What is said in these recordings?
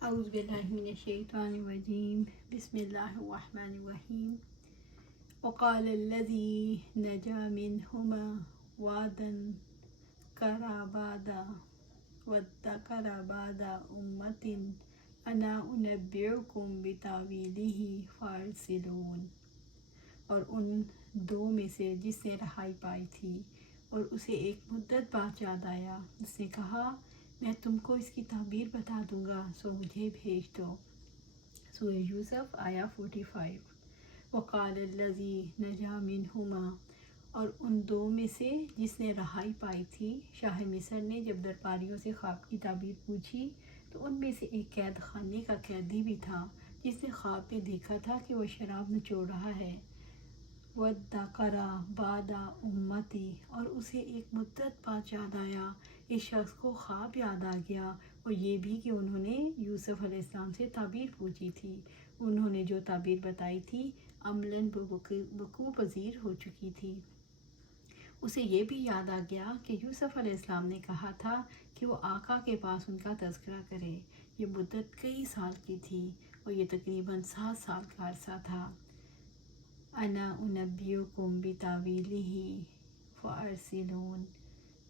اعوذ باللہ من الشیطان الرجیم بسم اللہ الرحمن الرحیم وقال الذی نجا منہما وعدا کربادا وادکر بعد امت انا انبئکم بتاویلہ فارسلون۔ اور ان دو میں سے جس نے رہائی پائی تھی اور اسے ایک مدت بعد یاد آیا، اس نے کہا میں تم کو اس کی تعبیر بتا دوں گا، سو مجھے بھیج دو۔ سورہ یوسف آیا 45۔ وقال الذی نجا منہما، اور ان دو میں سے جس نے رہائی پائی تھی۔ شاہ مصر نے جب درباریوں سے خواب کی تعبیر پوچھی تو ان میں سے ایک قید خانے کا قیدی بھی تھا جس نے خواب میں دیکھا تھا کہ وہ شراب نچوڑ رہا ہے۔ وَادَّكَرَ بَعْدَ أُمَّتِي، اور اسے ایک مدت بعد یاد آیا، اس شخص کو خواب یاد آ گیا، اور یہ بھی کہ انہوں نے یوسف علیہ السلام سے تعبیر پوچھی تھی۔ انہوں نے جو تعبیر بتائی تھی عملاً وقوع پذیر ہو چکی تھی۔ اسے یہ بھی یاد آ گیا کہ یوسف علیہ السلام نے کہا تھا کہ وہ آقا کے پاس ان کا تذکرہ کرے۔ یہ مدت کئی سال کی تھی اور یہ تقریباً 7 سال کا عرصہ تھا۔ انا انبئکم بتاویلہ فارسلون،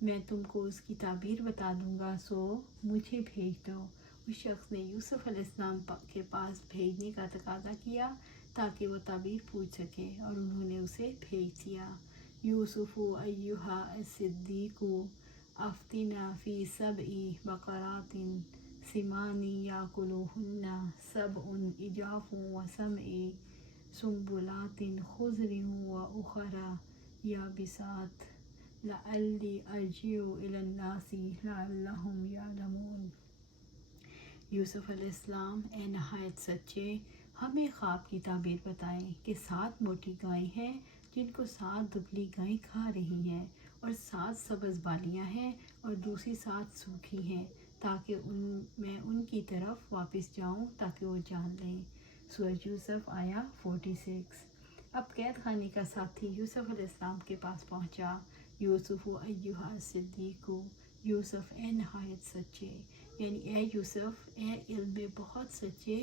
میں تم کو اس کی تعبیر بتا دوں گا، سو مجھے بھیج دو۔ اس شخص نے یوسف علیہ السلام کے پاس بھیجنے کا تقاضا کیا تاکہ وہ تعبیر پوچھ سکے، اور انہوں نے اسے بھیج دیا۔ یوسف ایھا الصدیق افتنا فی سبع بقرات سمان یاکلوہن سبع عجاف وسبع سنبلات خضر وأخر یابسات لعلی ارجع الی الناس لعلہم یعلمون۔ یوسف علیہ السلام، اے نہایت سچے، ہمیں خواب کی تعبیر بتائیں کہ 7 موٹی گائیں ہیں جن کو 7 دبلی گائیں کھا رہی ہیں، اور 7 سبز بالیاں ہیں اور دوسری 7 سوکھی ہیں، تاکہ میں ان کی طرف واپس جاؤں تاکہ وہ جان لیں۔ سورہ یوسف آیا 46۔ اب قید خانے کا ساتھی یوسف علیہ السلام کے پاس پہنچا۔ یوسف ایھا الصدیق، یوسف اے نہایت سچے، یعنی اے یوسف، اے علم میں بہت سچے۔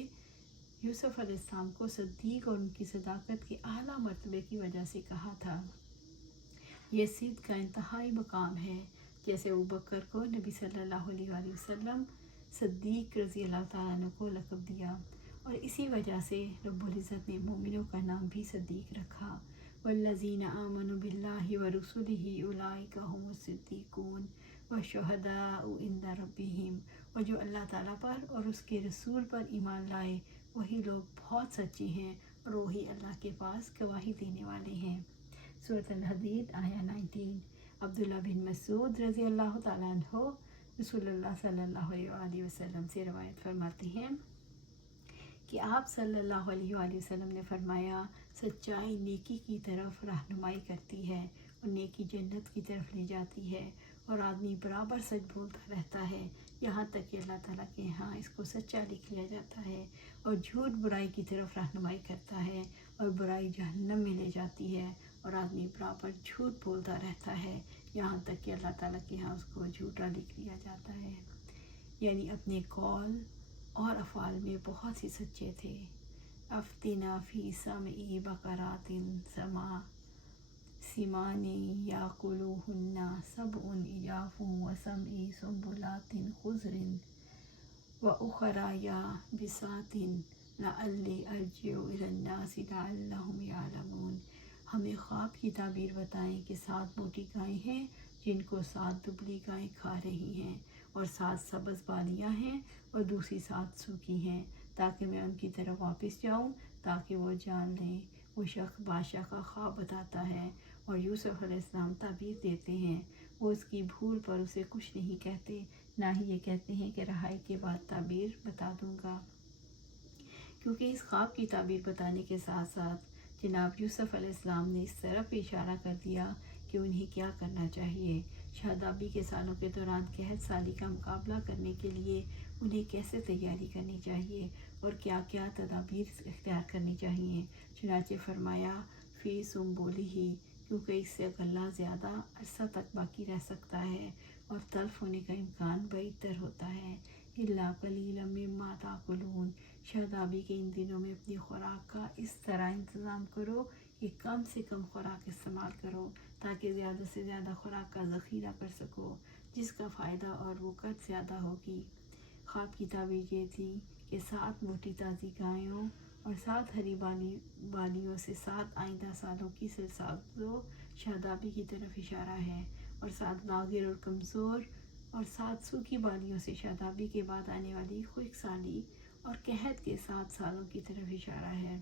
یوسف علیہ السلام کو صدیق اور ان کی صداقت کے اعلیٰ مرتبے کی وجہ سے کہا تھا۔ یہ صدق کا انتہائی مقام ہے، جیسے ابوبکر کو نبی صلی اللہ علیہ وآلہ وسلم صدیق رضی اللہ تعالیٰ عنہ کو لقب دیا، اور اسی وجہ سے رب العزت نے مومنوں کا نام بھی صدیق رکھا۔ والذین آمنوا باللہ ورسلہ اولئک ھم الصدیقون والشہداء عند ربہم، اور جو اللہ تعالیٰ پر اور اس کے رسول پر ایمان لائے وہی لوگ بہت سچے ہیں، اور وہی اللہ کے پاس گواہی دینے والے ہیں۔ سورۃ الحدید آیا 19۔ عبداللہ بن مسعود رضی اللہ تعالیٰ عنہ رسول اللہ صلی اللہ علیہ وآلہ وسلم سے روایت فرماتے ہیں کہ آپ صلی اللہ علیہ وآلہ وسلم نے فرمایا، سچائی نیکی کی طرف رہنمائی کرتی ہے اور نیکی جنت کی طرف لے جاتی ہے، اور آدمی برابر سچ بولتا رہتا ہے یہاں تک کہ اللہ تعالیٰ کے ہاں اس کو سچا لکھ لیا جاتا ہے، اور جھوٹ برائی کی طرف رہنمائی کرتا ہے اور برائی جہنم میں لے جاتی ہے، اور آدمی برابر جھوٹ بولتا رہتا ہے یہاں تک کہ اللہ تعالیٰ کے ہاں اس کو جھوٹا لکھ لیا جاتا ہے۔ یعنی اپنے قول اور افعال میں بہت ہی سچے تھے۔ افتنا فی سبع بقرات سمان یاکلوہن سبع عجاف وسبع سنبلات خضر وأخر یابسات لعلی ارجع الی الناس لعلہم یعلمون۔ ہمیں خواب کی تعبیر بتائیں کہ 7 موٹی گائیں ہیں جن کو 7 دبلی گائیں کھا رہی ہیں، اور 7 سبز بالیاں ہیں اور دوسری 7 سوکھی ہیں، تاکہ میں ان کی طرف واپس جاؤں تاکہ وہ جان لیں۔ وہ شخص بادشاہ کا خواب بتاتا ہے اور یوسف علیہ السلام تعبیر دیتے ہیں۔ وہ اس کی بھول پر اسے کچھ نہیں کہتے، نہ ہی یہ کہتے ہیں کہ رہائی کے بعد تعبیر بتا دوں گا، کیونکہ اس خواب کی تعبیر بتانے کے ساتھ ساتھ جناب یوسف علیہ السلام نے اس طرف اشارہ کر دیا کہ انہیں کیا کرنا چاہیے۔ شادابی کے سالوں کے دوران قحط سالی کا مقابلہ کرنے کے لیے انہیں کیسے تیاری کرنی چاہیے اور کیا کیا تدابیر اختیار کرنی چاہیے۔ چنانچہ فرمایا فی سنبلہ، کیونکہ اس سے غلہ زیادہ عرصہ تک باقی رہ سکتا ہے اور تلف ہونے کا امکان بعید تر ہوتا ہے، الا قلیلا مما تاکلون، شادابی کے ان دنوں میں اپنی خوراک کا اس طرح انتظام کرو کہ کم سے کم خوراک استعمال کرو تاکہ زیادہ سے زیادہ خوراک کا ذخیرہ کر سکو جس کا فائدہ اور وقت زیادہ ہوگی۔ خواب کی تعبیر یہ تھی کہ 7 موٹی تازی گایوں اور 7 ہری بالیوں سے 7 آئندہ سالوں کی سلسلہ و شادابی کی طرف اشارہ ہے، اور 7 ناگر اور کمزور اور 7 سوکھی بالیوں سے شادابی کے بعد آنے والی خشک سالی اور قحط کے 7 سالوں کی طرف اشارہ ہے۔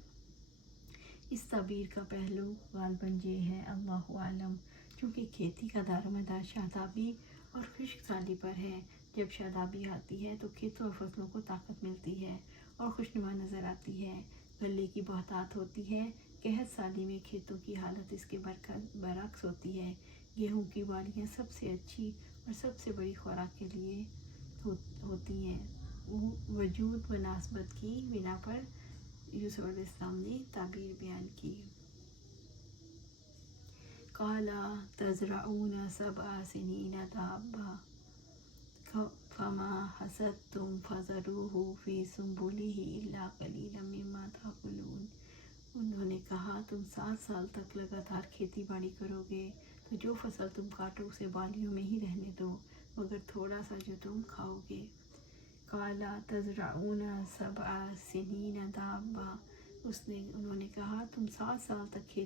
اس تعبیر کا پہلو غالباً یہ ہے، اللہ عالم، چونکہ کھیتی کا دار و مدار شادابی اور خشک سالی پر ہے۔ جب شادابی آتی ہے تو کھیتوں اور فصلوں کو طاقت ملتی ہے اور خوشنما نظر آتی ہے، غلے کی بہتات ہوتی ہے۔ قحط سالی میں کھیتوں کی حالت اس کے برعکس ہوتی ہے۔ گیہوں کی بالیاں سب سے اچھی اور سب سے بڑی خوراک کے لیے ہوتی ہیں۔ وجود مناسبت کی بنا پر یوسف علیہ السلام نے تعبیر بیان کی۔ قَالَ تَزْرَعُونَ 7 سِنِينَ دَأَبًا فَمَا حَصَدتُّمْ فَذَرُوهُ فِي سُنبُلِهِ إِلَّا قَلِيلًا مِّمَّا تَأْكُلُونَ۔ انہوں نے کہا تم 7 سال تک لگاتار کھیتی باڑی کرو گے تو جو فصل تم کاٹو اسے بالیوں میں ہی رہنے دو مگر تھوڑا سا جو تم کھاؤ گے۔ قَالَ تَزْرَعُونَ 7 سِنِينَ دَأَبًا، انہوں نے کہا تم 7 سال تک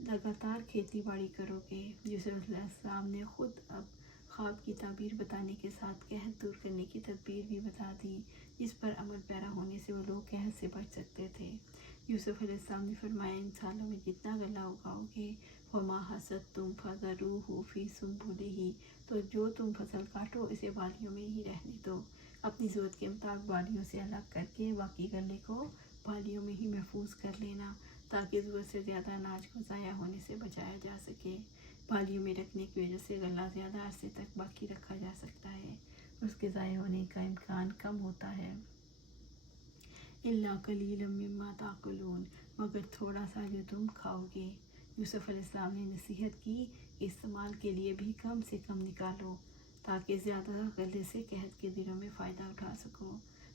لگاتار کھیتی باڑی کرو گے۔ یوسف علیہ السلام نے خود اب خواب کی تعبیر بتانے کے ساتھ قحط دور کرنے کی تدبیر بھی بتا دی جس پر عمل پیرا ہونے سے وہ لوگ قحط سے بچ سکتے تھے۔ یوسف علیہ السلام نے فرمایا ان سالوں میں جتنا غلہ اگاؤ گے، وَمَا حَصَدتُّمْ فَذَرُوهُ فِي سُنبُلِهِ، تو جو تم فصل کاٹو اسے بالیوں میں ہی رہنے دو، اپنی ضرورت کے مطابق بالیوں سے الگ کر کے باقی غلے کو بالیوں میں ہی محفوظ کر لینا تاکہ ضرورت سے زیادہ اناج کو ضائع ہونے سے بچایا جا سکے۔ بالیوں میں رکھنے کی وجہ سے غلہ زیادہ عرصے تک باقی رکھا جا سکتا ہے اور اس کے ضائع ہونے کا امکان کم ہوتا ہے۔ اِلَّا قَلِيلًا مِّمَّا تَأْكُلُونَ، مگر تھوڑا سا جو تم کھاؤ گے۔ یوسف علیہ السلام نے نصیحت کی کہ استعمال کے لیے بھی کم سے کم نکالو تاکہ زیادہ غلے سے قحط کے دنوں میں فائدہ اٹھا سکو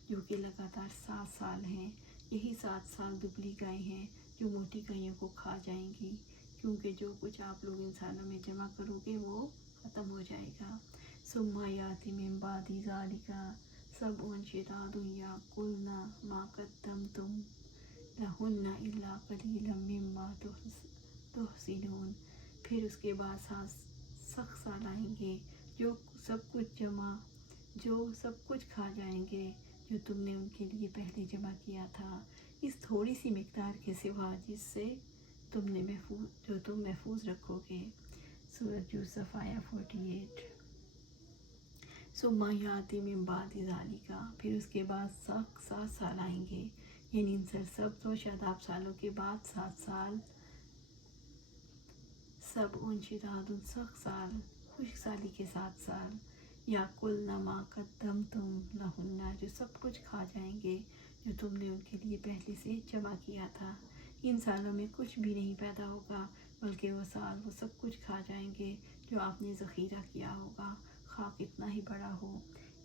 جو کہ لگاتار 7 سال ہیں۔ یہی 7 سال دبلی گائیں ہیں جو موٹی گائیوں کو کھا جائیں گی، کیونکہ جو کچھ آپ لوگ ان سالوں میں جمع کرو گے وہ ختم ہو جائے گا۔ ثُمَّ يَأْتِي مِن بَعْدِ ذَلِكَ 7 شِدَادٌ يَأْكُلْنَ مَا قَدَّمْتُمْ لَهُنَّ إِلَّا قَلِيلًا مِّمَّا تُحْصِنُونَ، پھر اس کے بعد سخت سال آئیں گے جو سب کچھ کھا جائیں گے جو تم نے ان کے لیے پہلے جمع کیا تھا، اس تھوڑی سی مقدار کے سوا جس سے تم محفوظ رکھو گے۔ سورۃ یوسف آیہ 48۔ ثُمَّ يَأْتِي مِن بَعْدِ ذَلِكَ، پھر اس کے بعد سخت 7 سال آئیں گے، یعنی ان سرسبز و شاداب سالوں کے بعد 7 سال، 7 شداد سخت سال، خشک سالی کے 7 سال، یَأْكُلْنَ مَا قَدَّمْتُمْ لَهُنَّ، جو سب کچھ کھا جائیں گے جو تم نے ان کے لیے پہلے سے جمع کیا تھا۔ ان سالوں میں کچھ بھی نہیں پیدا ہوگا بلکہ وہ سب کچھ کھا جائیں گے جو آپ نے ذخیرہ کیا ہوگا، خواہ کتنا ہی بڑا ہو۔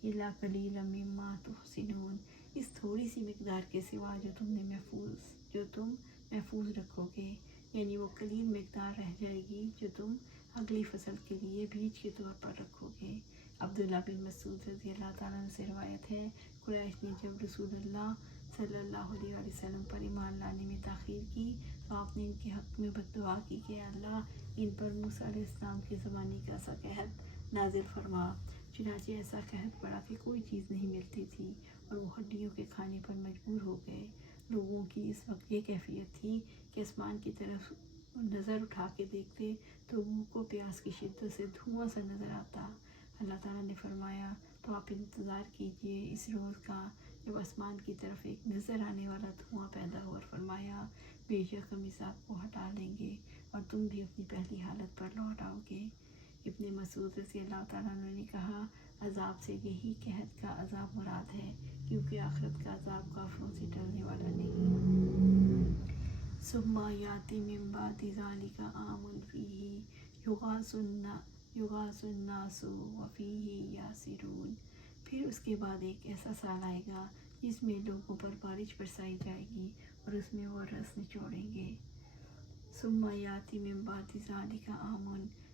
إِلَّا قَلِيلًا مِّمَّا تُحْصِنُونَ، اس تھوڑی سی مقدار کے سوا جو تم محفوظ رکھو گے، یعنی وہ قلیل مقدار رہ جائے گی جو تم اگلی فصل کے لیے بیج کے طور پر رکھو گے۔ عبداللہ بن مسعود رضی اللہ تعالیٰ عنہ سے روایت ہے، قریش نے جب رسول اللہ صلی اللہ علیہ وسلم پر ایمان لانے میں تاخیر کی تو آپ نے ان کے حق میں بد دعا کی کہ اللہ ان پر موسیٰ علیہ السلام کے زمانے کا سا قحط نازل فرما۔ چنانچہ ایسا قحط پڑا کہ کوئی چیز نہیں ملتی تھی اور وہ ہڈیوں کے کھانے پر مجبور ہو گئے۔ لوگوں کی اس وقت یہ کیفیت تھی کہ آسمان کی طرف نظر اٹھا کے دیکھتے تو بھوک و پیاس کی شدت سے دھواں سا نظر آتا۔ اللہ تعالیٰ نے فرمایا تو آپ انتظار کیجئے اس روز کا جب آسمان کی طرف ایک نظر آنے والا دھواں پیدا ہو، اور فرمایا بے شک ہم اس آگ کو ہٹا لیں گے اور تم بھی اپنی پہلی حالت پر لوٹ آؤ گے۔ ابن مسعود رضی اللہ تعالیٰ عنہ نے کہا عذاب سے یہی قحط کا عذاب مراد ہے، کیونکہ آخرت کا عذاب کافروں سے ٹلنے والا نہیں۔ ثم یأتی من بعد ذلک عام فیہ یغاث الناس وفیہ یعصرون، پھر اس کے بعد ایک ایسا سال آئے گا جس میں لوگوں پر بارش برسائی جائے گی اور اس میں وہ رس نچوڑیں گے۔ ثم یاتی من بعد ذالک عام،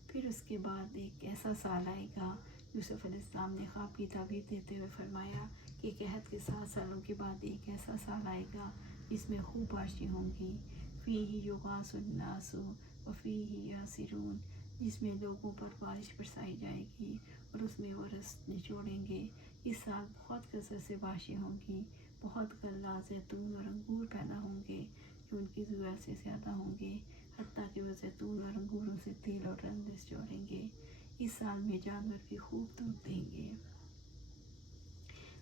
پھر اس کے بعد ایک ایسا سال آئے گا۔ یوسف علیہ السلام نے خواب کی تعبیر دیتے ہوئے فرمایا کہ قحط کے 7 سالوں کے بعد ایک ایسا سال آئے گا جس میں خوب بارشیں ہوں گی۔ فیہ یغاث الناس وفیہ یعصرون، جس میں لوگوں پر بارش برسائی جائے گی اور اس میں وہ رس نچوڑیں گے۔ اس سال بہت کثرت سے بارشیں ہوں گی، بہت غلہ، زیتون اور انگور پیدا ہوں گے جو ان کی ضرورت سے زیادہ ہوں گے، حتیٰ کہ وہ زیتون اور انگوروں سے تیل اور رنگ نچوڑیں گے۔ اس سال میں جانور بھی خوب دودھ دیں گے۔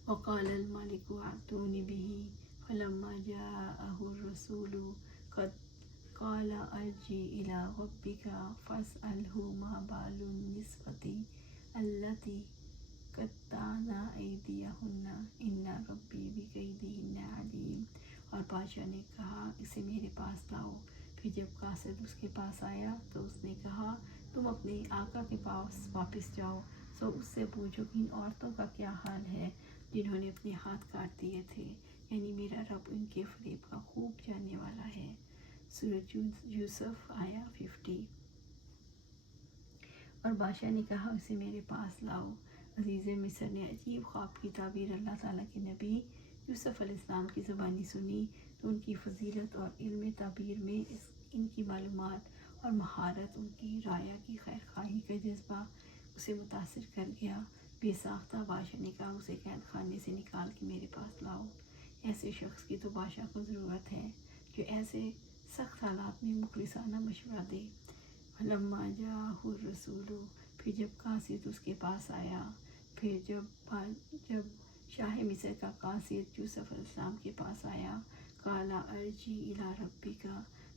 وقال الملك ائتوني به فلما جاءه الرسول قال ارجع إلى ربك فاسأله ما بال النسوة التي قطعن أيديهن إن ربي بكيدهن عليم۔ اور بادشاہ نے کہا اسے میرے پاس لاؤ۔ پھر جب قاصد اس کے پاس آیا تو اس نے کہا تم اپنے آقا کے پاس واپس جاؤ، سو اس سے پوچھو کہ ان عورتوں کا کیا حال ہے جنہوں نے اپنے ہاتھ کاٹ دیے تھے، یعنی میرا رب ان کے فریب کا خوب جاننے والا ہے۔ سورۃ یوسف آیا 50۔ اور بادشاہ نے کہا اسے میرے پاس لاؤ۔ عزیز مصر نے عجیب خواب کی تعبیر اللہ تعالیٰ کے نبی یوسف علیہ السلام کی زبانی سنی تو ان کی فضیلت اور علم تعبیر میں ان کی معلومات اور مہارت، ان کی رایا کی خیر خواہی کا جذبہ اسے متاثر کر گیا۔ بے ساختہ بادشاہ نے کہا اسے قید خانے سے نکال کے میرے پاس لاؤ۔ ایسے شخص کی تو بادشاہ کو ضرورت ہے جو ایسے سخت حالات میں مخلصانہ مشورہ دے۔ فلما جاءہ الرسول، پھر جب قاصد اس کے پاس آیا، پھر جب شاہ مصر کا قاصد یوسف علیہ السلام کے پاس آیا، قال ارجع الی ربک،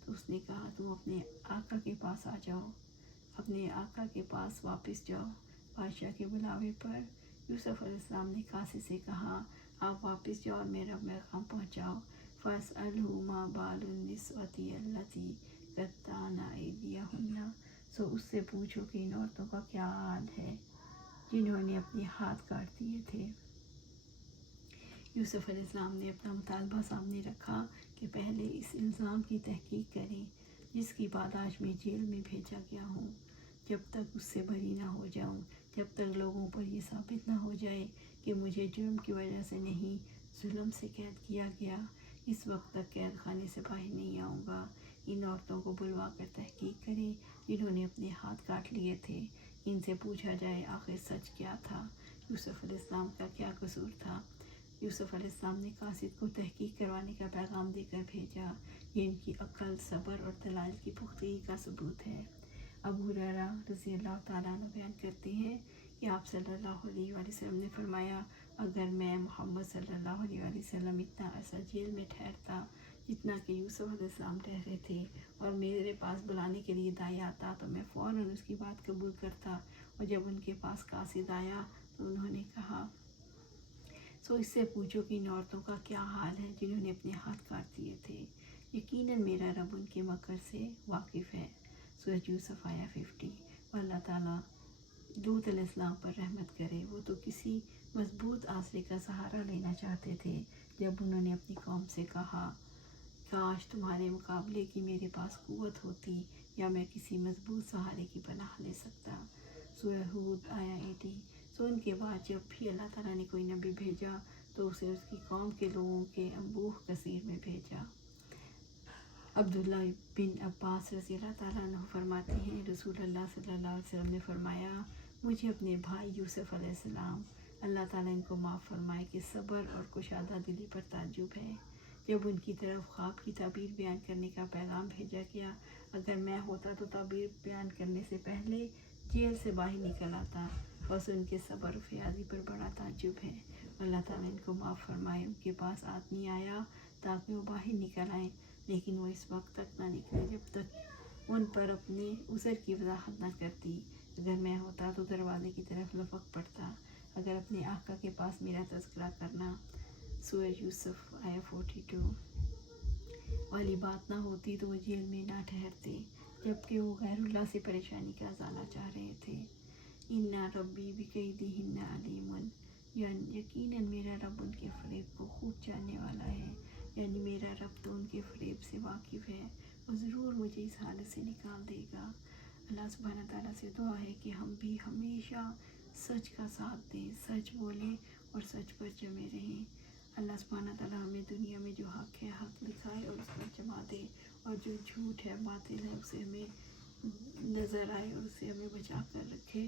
تو اس نے کہا تم اپنے آقا کے پاس آ جاؤ، اپنے آقا کے پاس واپس جاؤ۔ بادشاہ کے بلاوے پر یوسف علیہ السلام نے قاصد سے کہا آپ واپس جاؤ اور میرا پیغام پہنچاؤ۔ فاسألہ ما بال النسوة اللاتی قطعن ایدیہن، سو اس سے پوچھو کہ ان عورتوں کا کیا حال ہے جنہوں نے اپنے ہاتھ کاٹ دیے تھے۔ یوسف علیہ السلام نے اپنا مطالبہ سامنے رکھا کہ پہلے اس الزام کی تحقیق کریں جس کی پاداش میں جیل میں بھیجا گیا ہوں، جب تک اس سے بری نہ ہو جاؤں، جب تک لوگوں پر یہ ثابت نہ ہو جائے کہ مجھے جرم کی وجہ سے نہیں ظلم سے قید کیا گیا، اس وقت تک قید خانے سے باہر نہیں آؤں گا۔ ان عورتوں کو بلوا کر تحقیق کریں جنہوں نے اپنے ہاتھ کاٹ لیے تھے، ان سے پوچھا جائے آخر سچ کیا تھا، یوسف علیہ السلام کا کیا قصور تھا۔ یوسف علیہ السلام نے قاصد کو تحقیق کروانے کا پیغام دے کر بھیجا، یہ ان کی عقل، صبر اور دلائل کی پختگی کا ثبوت ہے۔ ابو ہریرہ رضی اللہ تعالیٰ عنہ بیان کرتے ہیں کہ آپ صلی اللہ علیہ وآلہ وسلم نے فرمایا اگر میں محمد صلی اللہ علیہ وآلہ وسلم اتنا عرصہ جیل میں ٹھہرتا جتنا کہ یوسف علیہ السلام ٹھہرے تھے اور میرے پاس بلانے کے لیے داعی آتا تو میں فوراً اس کی بات قبول کرتا، اور جب ان کے پاس قاصد آیا تو انہوں نے کہا سو اس سے پوچھو کہ ان عورتوں کا کیا حال ہے جنہوں نے اپنے ہاتھ کاٹ دیے تھے، یقیناً میرا رب ان کے مکر سے واقف ہے۔ سورۃ یوسف آیا 50۔ اللہ تعالیٰ لوط علیہ السلام پر رحمت کرے، وہ تو کسی مضبوط آسرے کا سہارا لینا چاہتے تھے جب انہوں نے اپنی قوم سے کہا کاش تمہارے مقابلے کی میرے پاس قوت ہوتی یا میں کسی مضبوط سہارے کی پناہ لے سکتا۔ سورہ ہود آیا 80۔ سو ان کے بعد جب بھی اللہ تعالیٰ نے کوئی نبی بھیجا تو اسے اس کی قوم کے لوگوں کے انبوہ کثیر میں بھیجا۔ عبداللہ بن عباس رضی اللہ تعالیٰ عنہ فرماتے ہیں رسول اللہ صلی اللہ علیہ وسلم نے فرمایا مجھے اپنے بھائی یوسف علیہ السلام، اللہ تعالیٰ ان کو معاف فرمائے، کہ صبر اور کشادہ دلی پر تعجب ہے۔ جب ان کی طرف خواب کی تعبیر بیان کرنے کا پیغام بھیجا گیا، اگر میں ہوتا تو تعبیر بیان کرنے سے پہلے جیل سے باہر نکل آتا، بس ان کے صبر و فیاضی پر بڑا تعجب ہے۔ اللہ تعالیٰ ان کو معاف فرمائے۔ ان کے پاس آدمی آیا تاکہ وہ باہر نکل آئیں، لیکن وہ اس وقت تک نہ نکلے جب تک ان پر اپنے عذر کی وضاحت نہ کرتی۔ اگر میں ہوتا تو دروازے کی طرف لپک پڑتا، اگر اپنے آقا کے پاس میرا تذکرہ کرنا سورہ یوسف آیا 42 والی بات نہ ہوتی تو وہ جیل میں نہ ٹھہرتے، جبکہ وہ غیر اللہ سے پریشانی کا ازالہ چاہ رہے تھے۔ اِنَّ رَبِّی بِکَیدِہِنَّ عَلِیمٌ، یقیناً میرا رب ان کے فریب کو خوب جاننے والا ہے، یعنی میرا رب تو ان کے فریب سے واقف ہے، وہ ضرور مجھے اس حالت سے نکال دے گا۔ اللہ سبحانہ تعالیٰ سے دعا ہے کہ ہم بھی ہمیشہ سچ کا ساتھ دیں، سچ بولیں اور سچ پر جمے رہیں۔ اللہ سبحانہ تعالیٰ ہمیں دنیا میں جو حق ہے حق دکھائے اور اس پر جما دے، اور جو جھوٹ ہے باطل ہے اسے ہمیں نظر آئے اور اسے ہمیں بچا کر رکھے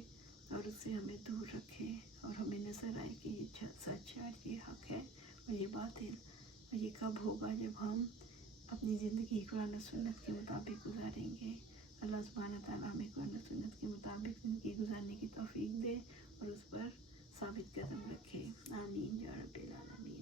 اور اس سے ہمیں دور رکھے، اور ہمیں نظر آئے کہ یہ سچ ہے اور یہ حق ہے اور یہ باطل۔ اور یہ کب ہوگا؟ جب ہم اپنی زندگی قرآن و سنت کے مطابق گزاریں گے۔ اللہ سبحانہ تعالیٰ ہمیں قرآن و سنت کے مطابق زندگی گزارنے کی توفیق دے اور اس پر ثابت قدم رکھے۔ آمین یا رب العالمین۔